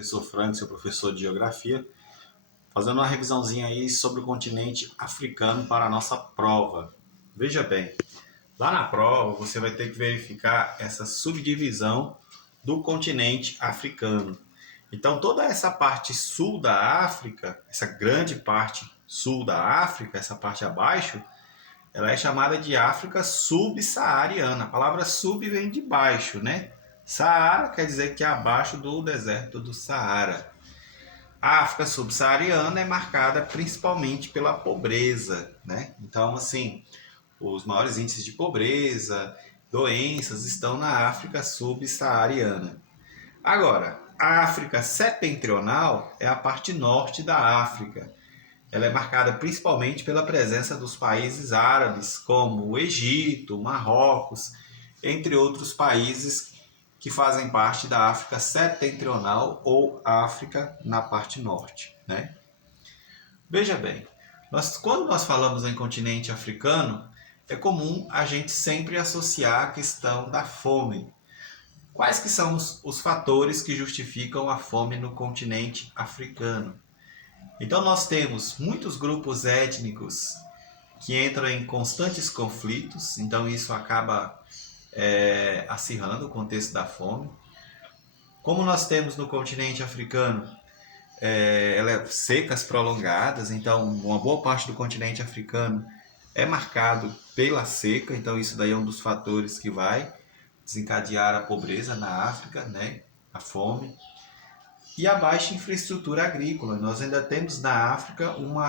Professor Frank, seu professor de Geografia, fazendo uma revisãozinha aí sobre o continente africano para a nossa prova. Veja bem, lá na prova você vai ter que verificar essa subdivisão do continente africano. Então toda essa parte sul da África, essa grande parte sul da África, essa parte abaixo, ela é chamada de África subsaariana. A palavra sub vem de baixo, né? Saara quer dizer que é abaixo do deserto do Saara. A África subsaariana é marcada principalmente pela pobreza, né? Então, assim, os maiores índices de pobreza, doenças estão na África subsaariana. Agora, a África setentrional é a parte norte da África. Ela é marcada principalmente pela presença dos países árabes, como o Egito, Marrocos, entre outros países que fazem parte da África setentrional ou África na parte norte, né? Veja bem, quando nós falamos em continente africano, é comum a gente sempre associar a questão da fome. Quais que são os fatores que justificam a fome no continente africano? Então nós temos muitos grupos étnicos que entram em constantes conflitos, então isso acaba acirrando o contexto da fome. Como nós temos no continente africano secas prolongadas, então uma boa parte do continente africano é marcado pela seca, então isso daí é um dos fatores que vai desencadear a pobreza na África, né? A fome. E a baixa infraestrutura agrícola. Nós ainda temos na África uma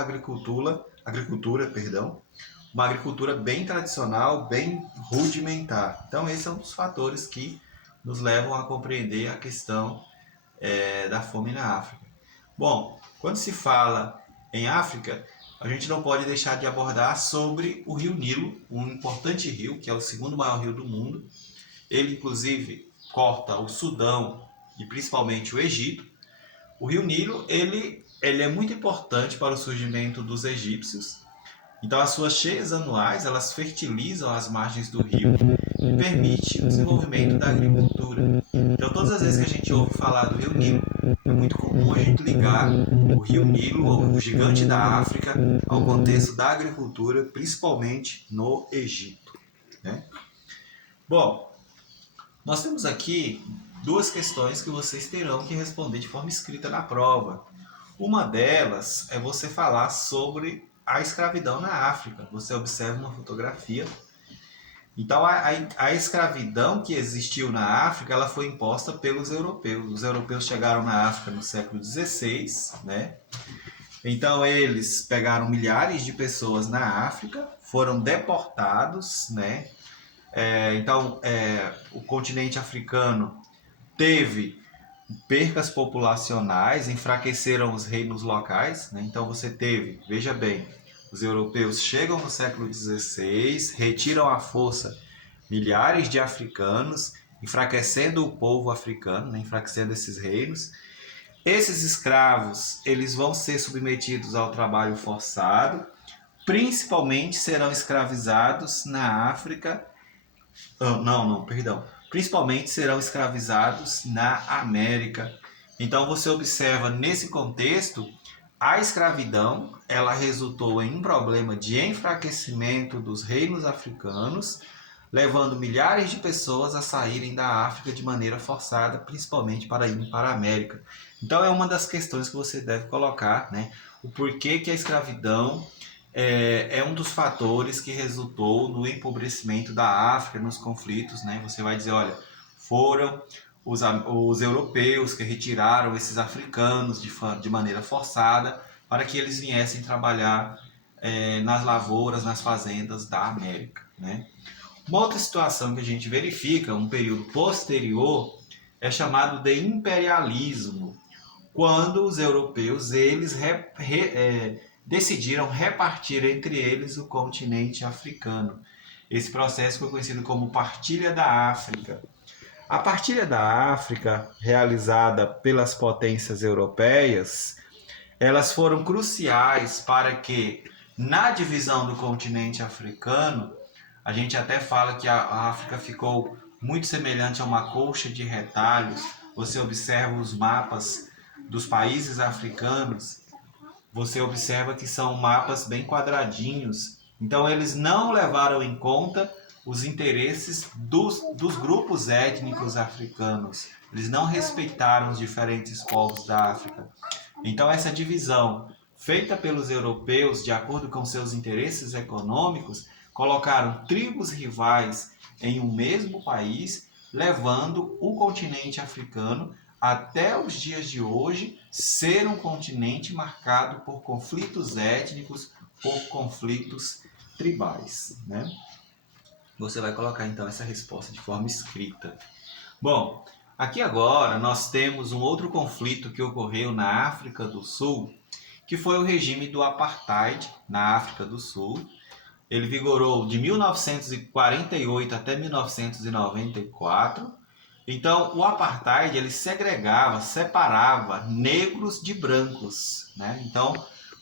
uma agricultura bem tradicional, bem rudimentar. Então, esse é um dos fatores que nos levam a compreender a questão da fome na África. Bom, quando se fala em África, a gente não pode deixar de abordar sobre o Rio Nilo, um importante rio, que é o segundo maior rio do mundo. Ele, inclusive, corta o Sudão e principalmente o Egito. O rio Nilo ele é muito importante para o surgimento dos egípcios. Então, as suas cheias anuais elas fertilizam as margens do rio e permite o desenvolvimento da agricultura. Então, todas as vezes que a gente ouve falar do rio Nilo, é muito comum a gente ligar o rio Nilo, ou o gigante da África, ao contexto da agricultura, principalmente no Egito, né? Bom, nós temos aqui duas questões que vocês terão que responder de forma escrita na prova. Uma delas é você falar sobre a escravidão na África. Você observa uma fotografia. Então, a escravidão que existiu na África, ela foi imposta pelos europeus. Os europeus chegaram na África no século XVI, né? Então, eles pegaram milhares de pessoas na África, foram deportados, né? O continente africano teve percas populacionais, enfraqueceram os reinos locais, né? Então você teve, veja bem, os europeus chegam no século XVI, retiram à força milhares de africanos, enfraquecendo o povo africano, né? Enfraquecendo esses reinos. Esses escravos, eles vão ser submetidos ao trabalho forçado, principalmente serão escravizados na África. Principalmente serão escravizados na América. Então você observa nesse contexto, a escravidão, ela resultou em um problema de enfraquecimento dos reinos africanos, levando milhares de pessoas a saírem da África de maneira forçada, principalmente para ir para a América. Então é uma das questões que você deve colocar, né? O porquê que a escravidão é um dos fatores que resultou no empobrecimento da África, nos conflitos, né? Você vai dizer, olha, foram os europeus que retiraram esses africanos de maneira forçada para que eles viessem trabalhar nas lavouras, nas fazendas da América, né? Uma outra situação que a gente verifica, um período posterior, é chamado de imperialismo, quando os europeus eles decidiram repartir entre eles o continente africano. Esse processo foi conhecido como Partilha da África. A Partilha da África, realizada pelas potências europeias, elas foram cruciais para que, na divisão do continente africano, a gente até fala que a África ficou muito semelhante a uma colcha de retalhos. Você observa os mapas dos países africanos, você observa que são mapas bem quadradinhos. Então, eles não levaram em conta os interesses dos grupos étnicos africanos. Eles não respeitaram os diferentes povos da África. Então, essa divisão feita pelos europeus de acordo com seus interesses econômicos, colocaram tribos rivais em um mesmo país, levando o continente africano até os dias de hoje ser um continente marcado por conflitos étnicos, por conflitos tribais, né? Você vai colocar então essa resposta de forma escrita. Bom, aqui agora nós temos um outro conflito que ocorreu na África do Sul, que foi o regime do Apartheid na África do Sul. Ele vigorou de 1948 até 1994. Então, o Apartheid ele segregava, separava negros de brancos, né? Então,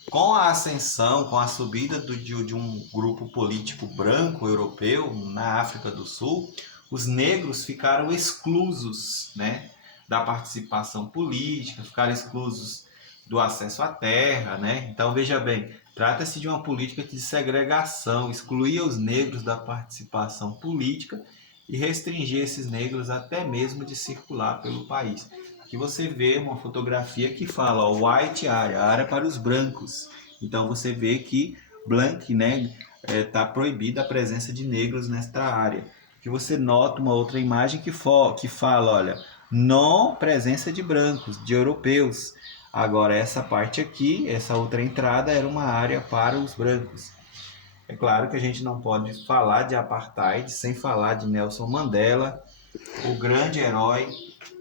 com a ascensão, com a subida de um grupo político branco europeu na África do Sul, os negros ficaram exclusos, né, da participação política, ficaram exclusos do acesso à terra, né? Então, veja bem, trata-se de uma política de segregação, excluía os negros da participação política e restringir esses negros até mesmo de circular pelo país. Aqui você vê uma fotografia que fala ó, white area, área para os brancos. Então você vê que blank, né, está proibida a presença de negros nesta área. Aqui você nota uma outra imagem que fala, olha, não presença de brancos, de europeus. Agora essa parte aqui, essa outra entrada era uma área para os brancos. É claro que a gente não pode falar de apartheid sem falar de Nelson Mandela, o grande herói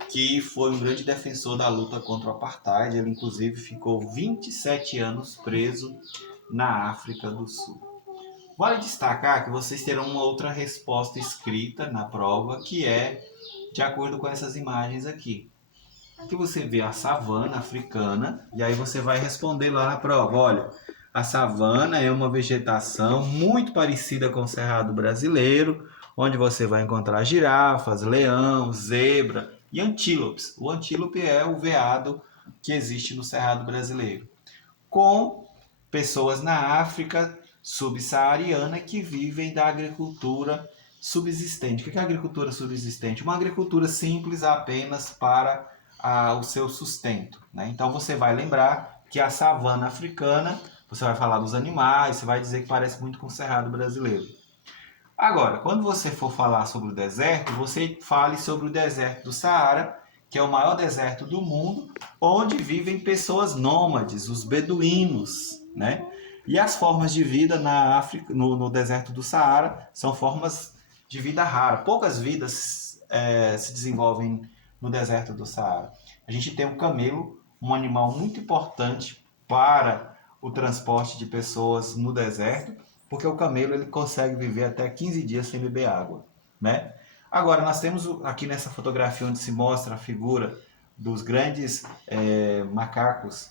que foi um grande defensor da luta contra o apartheid. Ele inclusive ficou 27 anos preso na África do Sul. Vale destacar que vocês terão uma outra resposta escrita na prova, que é de acordo com essas imagens aqui. Aqui você vê a savana africana e aí você vai responder lá na prova, olha, a savana é uma vegetação muito parecida com o cerrado brasileiro, onde você vai encontrar girafas, leão, zebra e antílopes. O antílope é o veado que existe no cerrado brasileiro, com pessoas na África subsaariana que vivem da agricultura subsistente. O que é agricultura subsistente? Uma agricultura simples apenas para o seu sustento, né? Então você vai lembrar que a savana africana, você vai falar dos animais, você vai dizer que parece muito com o cerrado brasileiro. Agora, quando você for falar sobre o deserto, você fale sobre o deserto do Saara, que é o maior deserto do mundo, onde vivem pessoas nômades, os beduínos, né? E as formas de vida na África, no deserto do Saara, são formas de vida rara. Poucas vidas se desenvolvem no deserto do Saara. A gente tem o camelo, um animal muito importante para o transporte de pessoas no deserto, porque o camelo ele consegue viver até 15 dias sem beber água, né? Agora, nós temos aqui nessa fotografia onde se mostra a figura dos grandes macacos,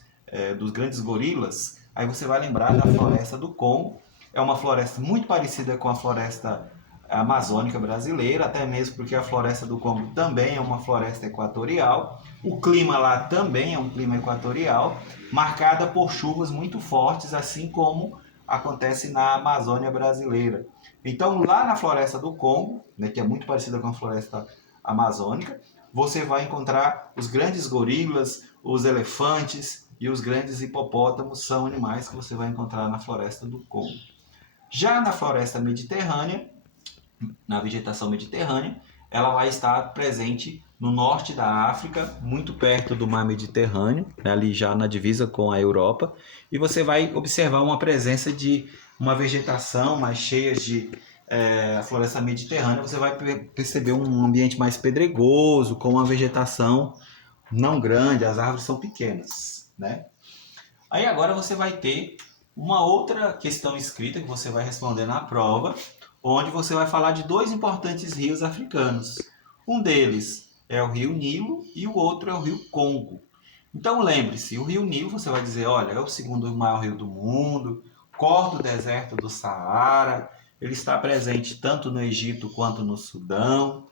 dos grandes gorilas, aí você vai lembrar da floresta do Congo. É uma floresta muito parecida com a floresta amazônica brasileira, até mesmo porque a floresta do Congo também é uma floresta equatorial. O clima lá também é um clima equatorial, marcada por chuvas muito fortes, assim como acontece na Amazônia brasileira. Então, lá na floresta do Congo, né, que é muito parecida com a floresta amazônica, você vai encontrar os grandes gorilas, os elefantes e os grandes hipopótamos, são animais que você vai encontrar na floresta do Congo. Já na floresta mediterrânea, na vegetação mediterrânea, ela vai estar presente no norte da África, muito perto do mar Mediterrâneo, ali já na divisa com a Europa, e você vai observar uma presença de uma vegetação mais cheia de a floresta mediterrânea. Você vai perceber um ambiente mais pedregoso, com uma vegetação não grande, as árvores são pequenas, né? Aí agora você vai ter uma outra questão escrita que você vai responder na prova, onde você vai falar de dois importantes rios africanos. Um deles é o rio Nilo e o outro é o rio Congo. Então lembre-se, o rio Nilo você vai dizer, olha, é o segundo maior rio do mundo, corta o deserto do Saara, ele está presente tanto no Egito quanto no Sudão.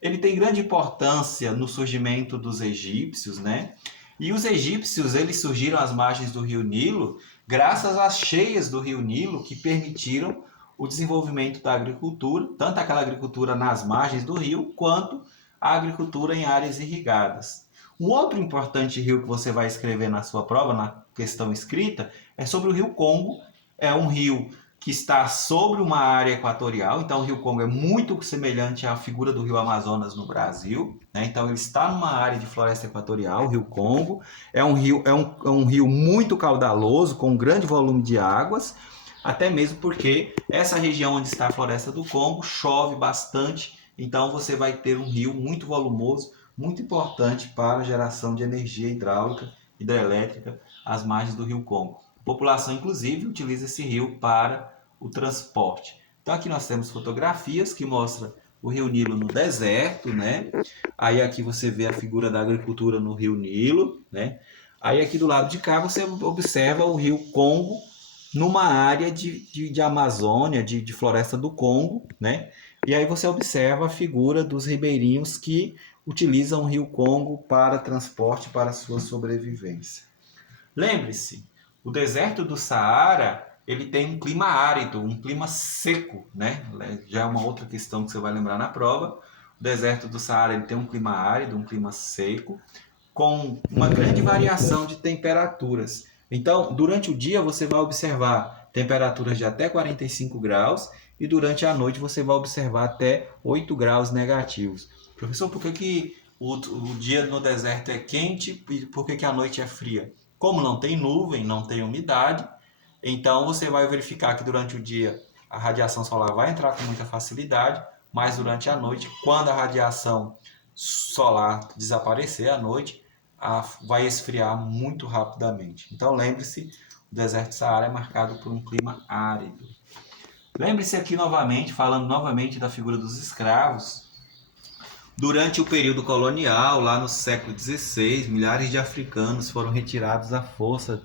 Ele tem grande importância no surgimento dos egípcios, né? E os egípcios, eles surgiram às margens do rio Nilo graças às cheias do rio Nilo que permitiram o desenvolvimento da agricultura, tanto aquela agricultura nas margens do rio, quanto a agricultura em áreas irrigadas. Um outro importante rio que você vai escrever na sua prova, na questão escrita, é sobre o rio Congo. É um rio que está sobre uma área equatorial, então o rio Congo é muito semelhante à figura do rio Amazonas no Brasil, né? Então ele está numa área de floresta equatorial, o rio Congo, é um rio muito caudaloso, com um grande volume de águas, até mesmo porque essa região onde está a floresta do Congo chove bastante, então você vai ter um rio muito volumoso, muito importante para a geração de energia hidráulica, hidrelétrica às margens do rio Congo. A população, inclusive, utiliza esse rio para o transporte. Então aqui nós temos fotografias que mostram o Rio Nilo no deserto, né? Aí aqui você vê a figura da agricultura no Rio Nilo, né? Aí aqui do lado de cá você observa o Rio Congo numa área de Amazônia, de floresta do Congo, né? E aí você observa a figura dos ribeirinhos que utilizam o Rio Congo para transporte, para sua sobrevivência. Lembre-se, o deserto do Saara, ele tem um clima árido, um clima seco, né? Já é uma outra questão que você vai lembrar na prova. O deserto do Saara, ele tem um clima árido, um clima seco, com uma grande variação de temperaturas. Então, durante o dia você vai observar temperaturas de até 45 graus e durante a noite você vai observar até 8 graus negativos. Professor, por que o dia no deserto é quente e por que a noite é fria? Como não tem nuvem, não tem umidade, então você vai verificar que durante o dia a radiação solar vai entrar com muita facilidade, mas durante a noite, quando a radiação solar desaparecer à noite, vai esfriar muito rapidamente. Então lembre-se, o deserto do Saara é marcado por um clima árido. Lembre-se aqui novamente, falando novamente da figura dos escravos. Durante o período colonial, lá no século XVI, milhares de africanos foram retirados à força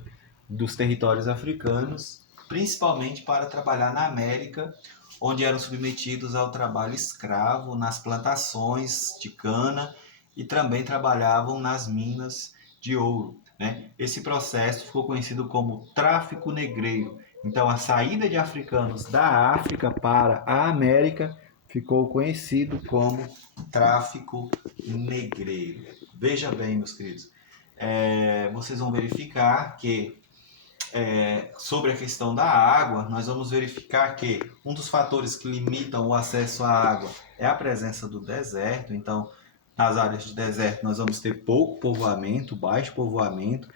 dos territórios africanos, principalmente para trabalhar na América, onde eram submetidos ao trabalho escravo nas plantações de cana e também trabalhavam nas minas de ouro, né? Esse processo ficou conhecido como tráfico negreiro. Então, a saída de africanos da África para a América ficou conhecido como tráfico negreiro. Veja bem, meus queridos, vocês vão verificar que sobre a questão da água, nós vamos verificar que um dos fatores que limitam o acesso à água é a presença do deserto. Então, nas áreas de deserto, nós vamos ter pouco povoamento, baixo povoamento.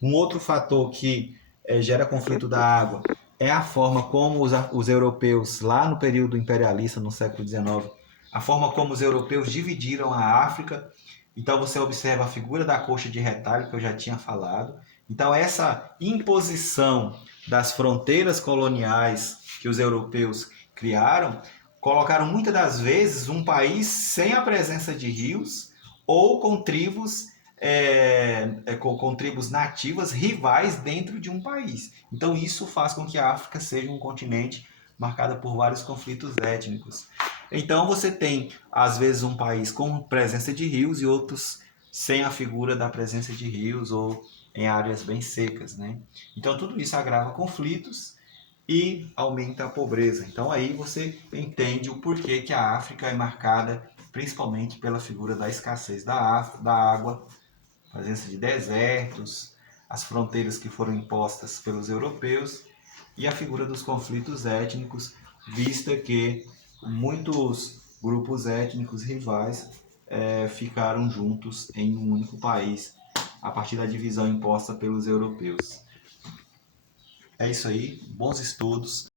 Um outro fator que gera conflito da água é a forma como os europeus, lá no período imperialista, no século XIX, a forma como os europeus dividiram a África. Então você observa a figura da coxa de retalho que eu já tinha falado. Então essa imposição das fronteiras coloniais que os europeus criaram, colocaram muitas das vezes um país sem a presença de rios ou com tribos com tribos nativas rivais dentro de um país. Então isso faz com que a África seja um continente marcado por vários conflitos étnicos. Então você tem, às vezes, um país com presença de rios e outros sem a figura da presença de rios ou em áreas bem secas, né? Então tudo isso agrava conflitos e aumenta a pobreza. Então aí você entende o porquê que a África é marcada principalmente pela figura da escassez da água, presença de desertos, as fronteiras que foram impostas pelos europeus e a figura dos conflitos étnicos, vista que muitos grupos étnicos rivais ficaram juntos em um único país a partir da divisão imposta pelos europeus. É isso aí, bons estudos.